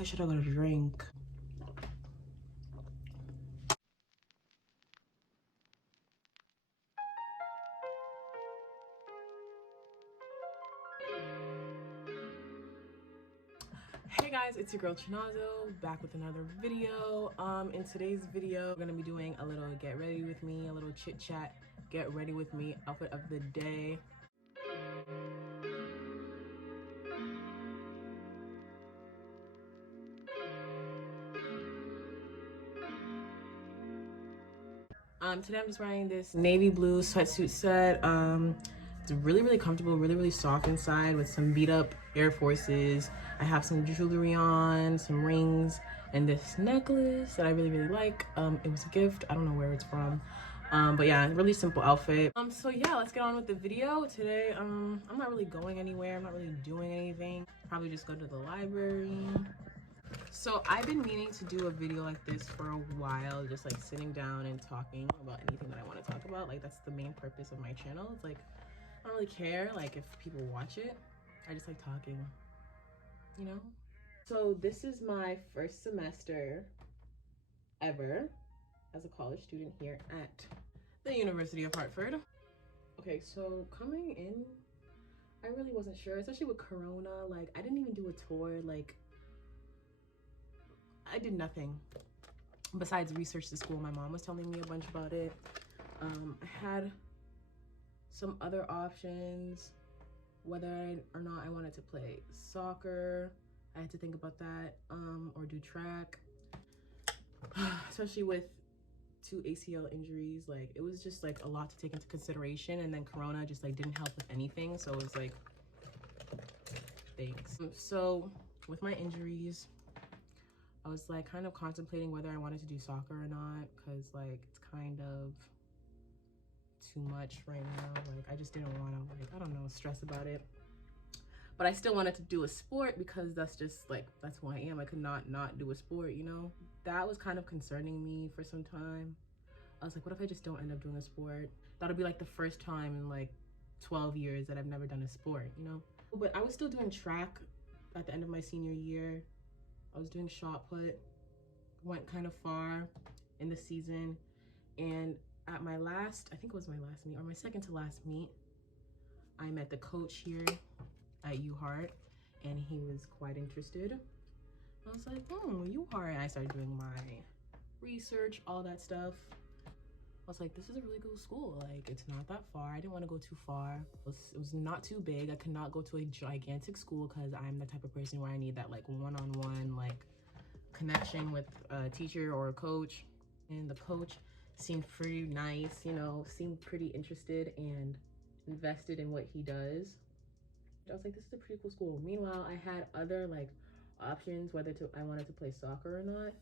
I should have got a drink. Hey guys, it's your girl Nazo, back with another video. In today's video, we're gonna be doing a little get ready with me, a little chit chat, get ready with me outfit of the day. Today I'm just wearing this navy blue sweatsuit set. It's really comfortable, really soft inside with some beat up Air Forces. I have some jewelry on, some rings, and this necklace that I really like. It was a gift. I don't know where it's from. But yeah, really simple outfit. So yeah, let's get on with the video. Today, I'm not really going anywhere. I'm not really doing anything. Probably just go to the library. So I've been meaning to do a video like this for a while, just like sitting down and talking about anything that I want to talk about. Like that's the main purpose of my channel. It's like I don't really care like if people watch it. I just like talking, you know? So this is my first semester ever as a college student here at the University of Hartford. Okay, so coming in, I really wasn't sure, especially with Corona. Like I didn't even do a tour. Like I did nothing besides research the school. My mom was telling me a bunch about it. I had some other options, whether or not I wanted to play soccer. I had to think about that, or do track, especially with 2 ACL injuries. Like it was just like a lot to take into consideration, and then Corona just like didn't help with anything. So it was like, thanks. So with my injuries, I was like kind of contemplating whether I wanted to do soccer or not, because like it's kind of too much right now. Like I just didn't want to, like, I don't know, stress about it. But I still wanted to do a sport because that's just like, that's who I am. I could not do a sport, you know? That was kind of concerning me for some time. I was like, what if I just don't end up doing a sport? That'll be like the first time in like 12 years that I've never done a sport, you know? But I was still doing track at the end of my senior year. I was doing shot put, went kind of far in the season, and at my last, I think it was my last meet, or my second to last meet, I met the coach here at UHart, and he was quite interested. I was like, UHart, and I started doing my research, all that stuff. I was like, this is a really cool school. Like, it's not that far. I didn't want to go too far. It was not too big. I could not go to a gigantic school because I'm the type of person where I need that like one-on-one like connection with a teacher or a coach. And the coach seemed pretty nice, you know, seemed pretty interested and invested in what he does. I was like, this is a pretty cool school. Meanwhile, I had other like options whether I wanted to play soccer or not.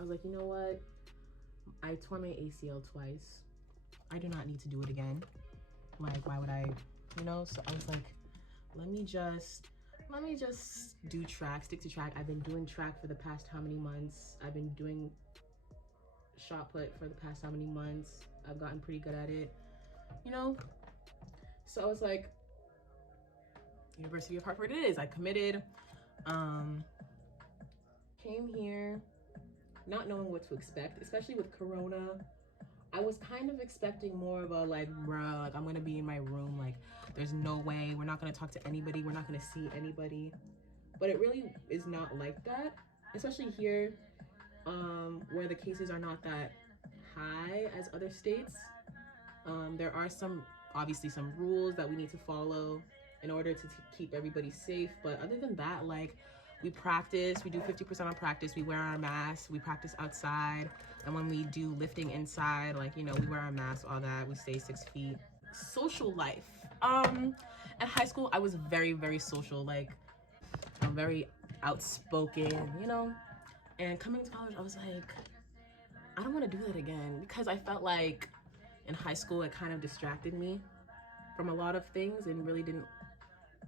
I was like, you know what? I tore my ACL twice. I do not need to do it again. Like, why would I, you know? So I was like, let me just do track, stick to track. I've been doing track for the past how many months? I've been doing shot put for the past how many months? I've gotten pretty good at it, you know? So I was like, University of Hartford it is. I committed, came here, not knowing what to expect, especially with Corona. I was kind of expecting more of a like, bruh, like I'm gonna be in my room, like there's no way, we're not gonna talk to anybody, we're not gonna see anybody. But it really is not like that, especially here, where the cases are not that high as other states. There are obviously some rules that we need to follow in order to keep everybody safe, but other than that, like, we practice, we do 50% on practice, we wear our masks, we practice outside, and when we do lifting inside, like, you know, we wear our masks, all that, we stay 6 feet. Social life. At high school, I was very social, like, I'm very outspoken, you know? And coming to college, I was like, I don't want to do that again, because I felt like in high school, it kind of distracted me from a lot of things and really didn't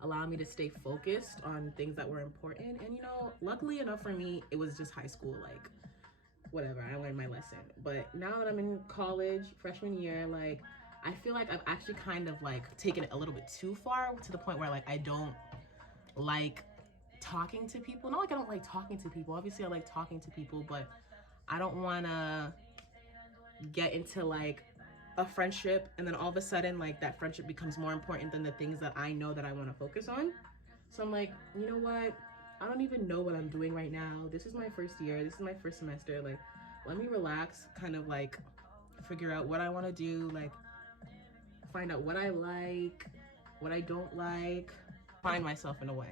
allow me to stay focused on things that were important. And you know, luckily enough for me, it was just high school, like whatever, I learned my lesson. But now that I'm in college, freshman year, like I feel like I've actually kind of like taken it a little bit too far, to the point where like I don't like talking to people. Not like I don't like talking to people. Obviously I like talking to people, but I don't want to get into like a friendship and then all of a sudden like that friendship becomes more important than the things that I know that I want to focus on. So I'm like, you know what? I don't even know what I'm doing right now. This is my first year. This is my first semester. Like, let me relax, kind of like figure out what I want to do, like find out what I like, what I don't like, find myself in a way.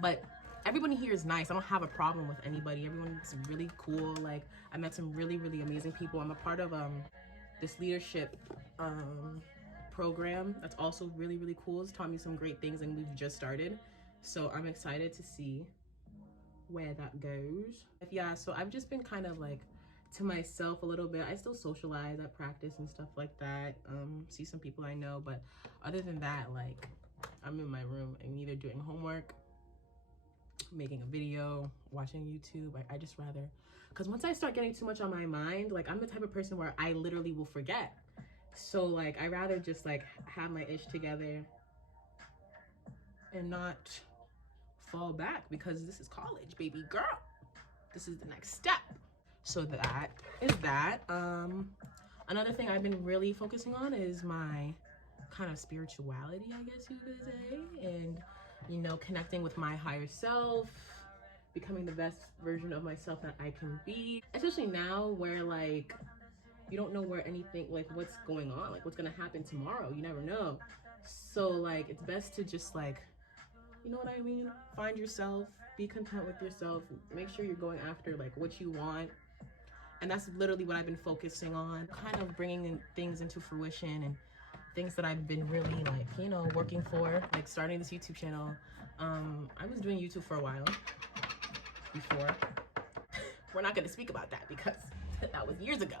But everybody here is nice. I don't have a problem with anybody. Everyone's really cool. Like, I met some really, really amazing people. I'm a part of this leadership program that's also really, really cool. It's taught me some great things and we've just started. So I'm excited to see where that goes. Yeah, so I've just been kind of like to myself a little bit. I still socialize at practice and stuff like that. See some people I know, but other than that, like, I'm in my room. I'm either doing homework, making a video, watching YouTube. I just rather, because once I start getting too much on my mind, like I'm the type of person where I literally will forget. So like I rather just like have my ish together and not fall back, because this is college, baby girl. This is the next step. So that is that. Another thing I've been really focusing on is my kind of spirituality, I guess you could say, and you know, connecting with my higher self, becoming the best version of myself that I can be, especially now where like you don't know where anything, like what's going on, like what's gonna happen tomorrow. You never know. So like it's best to just like, you know what I mean, find yourself, be content with yourself, make sure you're going after like what you want. And that's literally what I've been focusing on, kind of bringing things into fruition and things that I've been really like, you know, working for, like starting this YouTube channel. I was doing YouTube for a while before. We're not going to speak about that because that was years ago.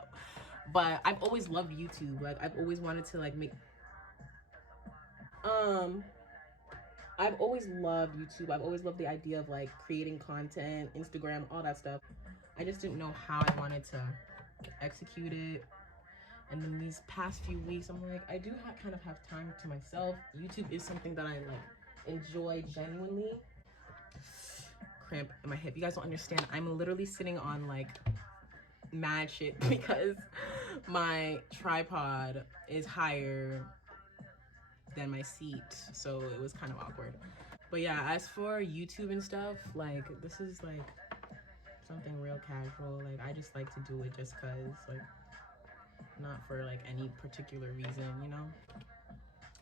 But I've always loved YouTube. Like I've always wanted to like make, I've always loved YouTube. I've always loved the idea of like creating content, Instagram, all that stuff. I just didn't know how I wanted to execute it. And then these past few weeks, I'm like, I do kind of have time to myself. YouTube is something that I like enjoy genuinely. Cramp in my hip. You guys don't understand. I'm literally sitting on like mad shit because my tripod is higher than my seat. So it was kind of awkward. But yeah, as for YouTube and stuff, like this is like something real casual. Like I just like to do it just cause, like, not for like any particular reason, you know.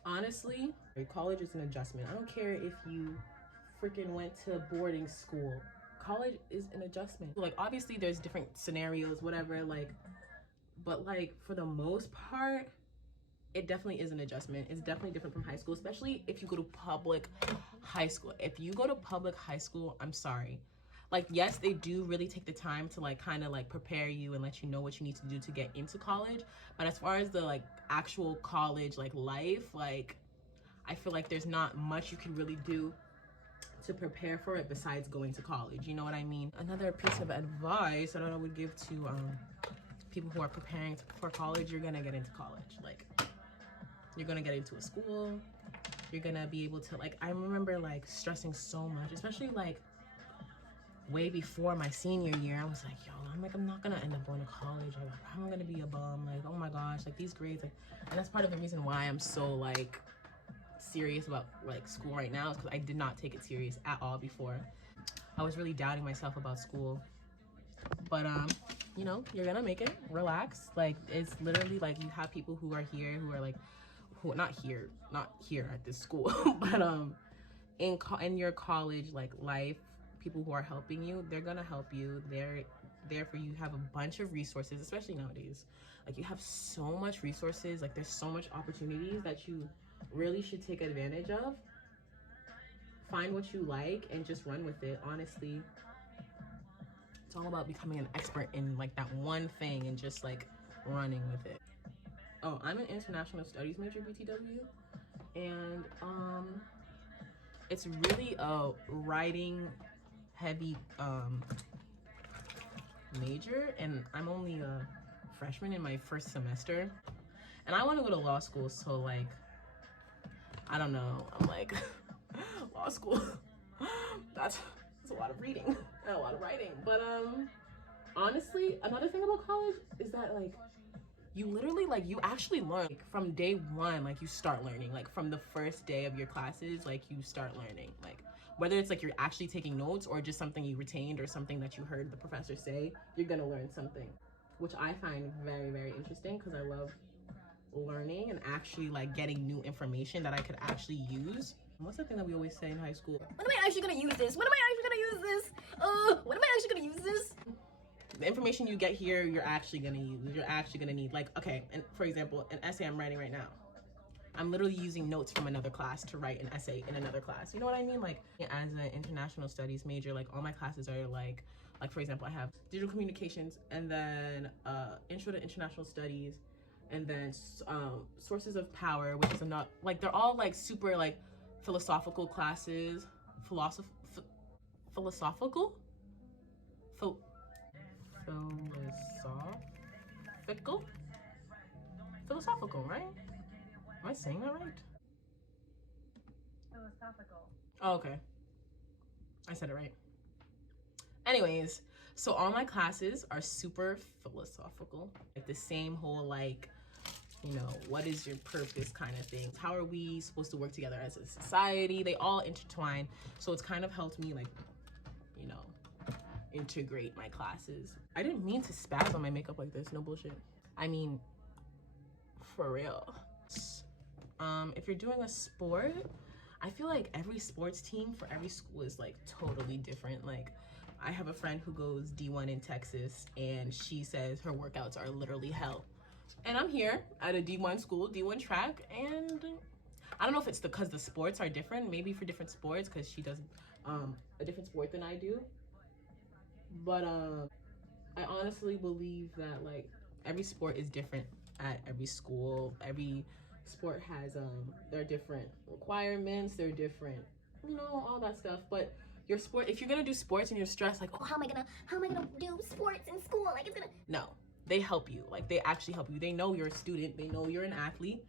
Honestly, college is an adjustment. I don't care if you freaking went to boarding school. College is an adjustment. Like obviously there's different scenarios, whatever, like, but like for the most part, it definitely is an adjustment. It's definitely different from high school, especially if you go to public high school. If you go to public high school, I'm sorry. Like, yes, they do really take the time to like kind of like prepare you and let you know what you need to do to get into college. But as far as the like actual college like life, like I feel like there's not much you can really do to prepare for it besides going to college. You know what I mean? Another piece of advice that I would give to people who are preparing for college: you're gonna get into college. Like, you're gonna get into a school. You're gonna be able to, like, I remember like stressing so much, especially like way before my senior year. I was like, yo, I'm not gonna end up going to college. Like, I'm gonna be a bum. Like, oh my gosh, like these grades, like, and that's part of the reason why I'm so like serious about like school right now, is because I did not take it serious at all before. I was really doubting myself about school. But you know, you're gonna make it. Relax. Like, it's literally like you have people who are here who are like, who not here at this school, but in your college like life, people who are helping you, they're gonna help you. They're there for you. You have a bunch of resources, especially nowadays. Like, you have so much resources. Like, there's so much opportunities that you really should take advantage of. Find what you like and just run with it. Honestly, it's all about becoming an expert in like that one thing and just like running with it. Oh, I'm an international studies major, BTW, and it's really a writing heavy major, and I'm only a freshman in my first semester, and I want to go to law school. So like, I don't know, I'm like law school. that's a lot of reading and a lot of writing. But honestly, another thing about college is that like you literally like you actually learn like, from day one. Like you start learning like from the first day of your classes. Like you start learning, like whether it's like you're actually taking notes or just something you retained or something that you heard the professor say, you're gonna learn something, which I find very, very interesting because I love learning and actually like getting new information that I could actually use. What's the thing that we always say in high school? When am I actually gonna use this? When am I actually gonna use this? When am I actually gonna use this? The information you get here, you're actually gonna use. You're actually gonna need, like, okay, and for example, an essay I'm writing right now. I'm literally using notes from another class to write an essay in another class. You know what I mean? Like, as an international studies major, like all my classes are like for example, I have digital communications and then intro to international studies, and then sources of power, which is not like they're all like super like philosophical classes. Philosophical philosophical, right? Am I saying that right? Philosophical. Oh, okay, I said it right. Anyways, so all my classes are super philosophical, like the same whole like, you know, what is your purpose kind of thing. How are we supposed to work together as a society? They all intertwine. So it's kind of helped me like, you know, integrate my classes. I didn't mean to spaz on my makeup like this, no bullshit. I mean, for real. If you're doing a sport, I feel like every sports team for every school is like totally different. Like I have a friend who goes D1 in Texas and she says her workouts are literally hell. And I'm here at a D1 school, D1 track, and I don't know if it's because the sports are different, maybe for different sports, because she does a different sport than I do. But I honestly believe that like every sport is different at every school. Every sport has their different requirements, they're different, you know, all that stuff. But your sport, if you're gonna do sports and you're stressed like, oh, how am I gonna do sports in school, like it's gonna, no, they help you. Like they actually help you. They know you're a student, they know you're an athlete.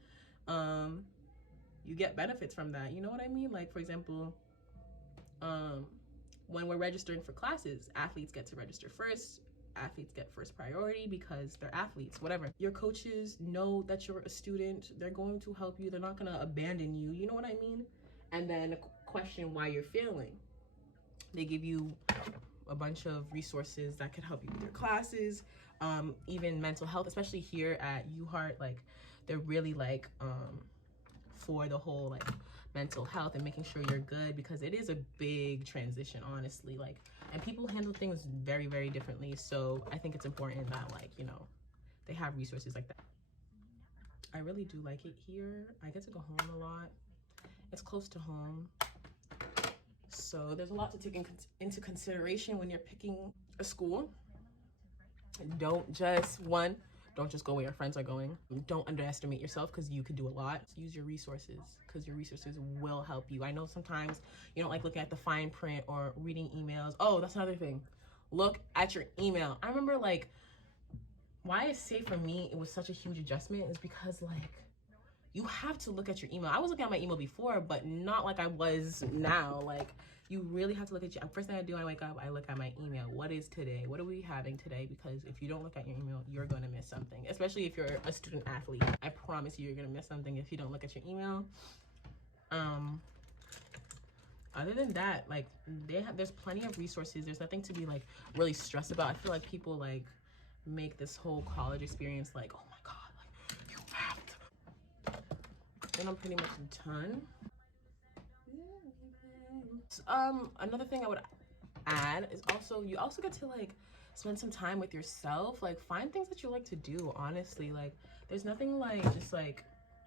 You get benefits from that, you know what I mean? Like for example, when we're registering for classes, athletes get to register first. Athletes get first priority because they're athletes, whatever. Your coaches know that you're a student. They're going to help you. They're not going to abandon you. You know what I mean? And then question why you're failing. They give you a bunch of resources that could help you with your classes, even mental health, especially here at UHart. Like they're really like for the whole like mental health and making sure you're good, because it is a big transition, honestly. Like, and people handle things very, very differently. So I think it's important that like, you know, they have resources like that. I really do like it here. I get to go home a lot. It's close to home. So there's a lot to take into consideration when you're picking a school. Don't just go where your friends are going. Don't underestimate yourself, because you could do a lot. Use your resources, because your resources will help you. I know sometimes you don't like looking at the fine print or reading emails. Oh, that's another thing. Look at your email. I remember like why I say for me it was such a huge adjustment is because like you have to look at your email. I was looking at my email before, but not like I was now. Like you really have to look at your, first thing I do when I wake up, I look at my email. What is today? What are we having today? Because if you don't look at your email, you're going to miss something, especially if you're a student athlete. I promise you're going to miss something if you don't look at your email. Other than that, like there's plenty of resources. There's nothing to be like really stressed about. I feel like people like make this whole college experience like, oh my God, like you have to. And I'm pretty much done. Another thing I would add is also you also get to like spend some time with yourself. Like find things that you like to do, honestly. Like there's nothing like just like,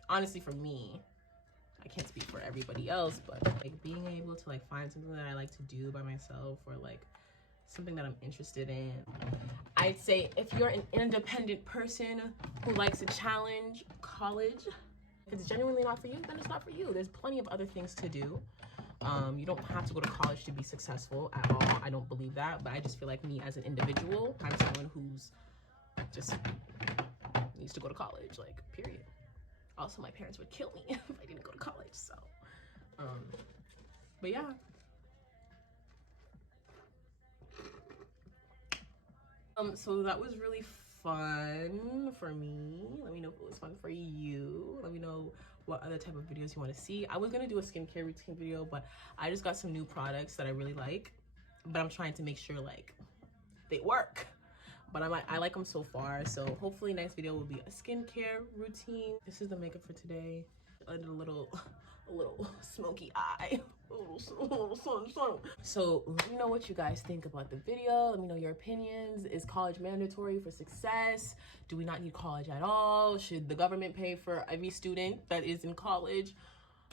honestly for me, I can't speak for everybody else, but like being able to like find something that I like to do by myself, or like something that I'm interested in. I'd say if you're an independent person who likes a challenge, college, if it's genuinely not for you, then it's not for you. There's plenty of other things to do. You don't have to go to college to be successful at all. I don't believe that, but I just feel like me as an individual, I'm someone who's just needs to go to college, like, period. Also, my parents would kill me if I didn't go to college, so. But yeah. So that was really fun for me. Let me know if it was fun for you. Let me know what other type of videos you want to see. I was gonna do a skincare routine video, but I just got some new products that I really like, but I'm trying to make sure like they work. But I like them so far, so hopefully next video will be a skincare routine. This is the makeup for today. A little smoky eye. A little sun. So let me know what you guys think about the video. Let me know your opinions. Is college mandatory for success? Do we not need college at all? Should the government pay for every student that is in college?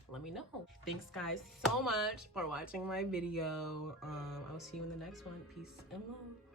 Let me know. Thanks guys so much for watching my video. I will see you in the next one. Peace and love.